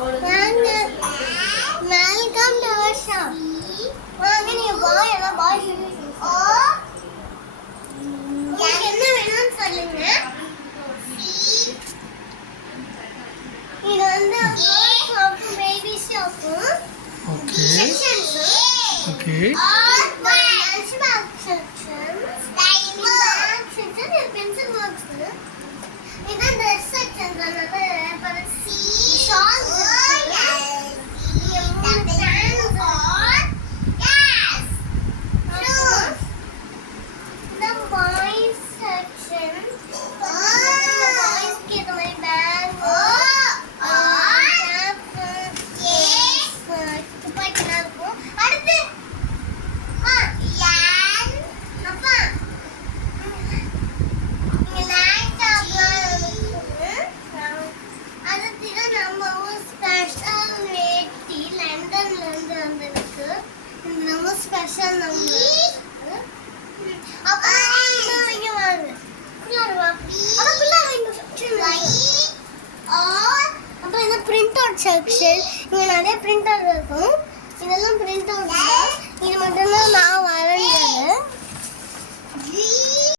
Welcome to our shop. வாங்க நீங்க பாய் எல்லாம் பாய் ஓ உங்களுக்கு என்ன வேணும்னு சொல்லுங்க. இது வந்து shop baby shop. Okay sections. Okay all lunch box sections. Timer section pencil box. இது ட்ரெஸ் செக்ஷன். நம்ம ஷால்ஸ் ஸ்பெஷல் நம்ம அப்ப இங்க வாங்க குள்ளார வா அப்ப குள்ளார இங்க அப்ப இது பிரிண்ட் அவுட் செக்ஷன். இங்க நிறைய பிரிண்ட் அவுட் இருக்கும். இதெல்லாம் பிரிண்ட் அவுட். இது மட்டும் தான் நான் வரைஞ்சது.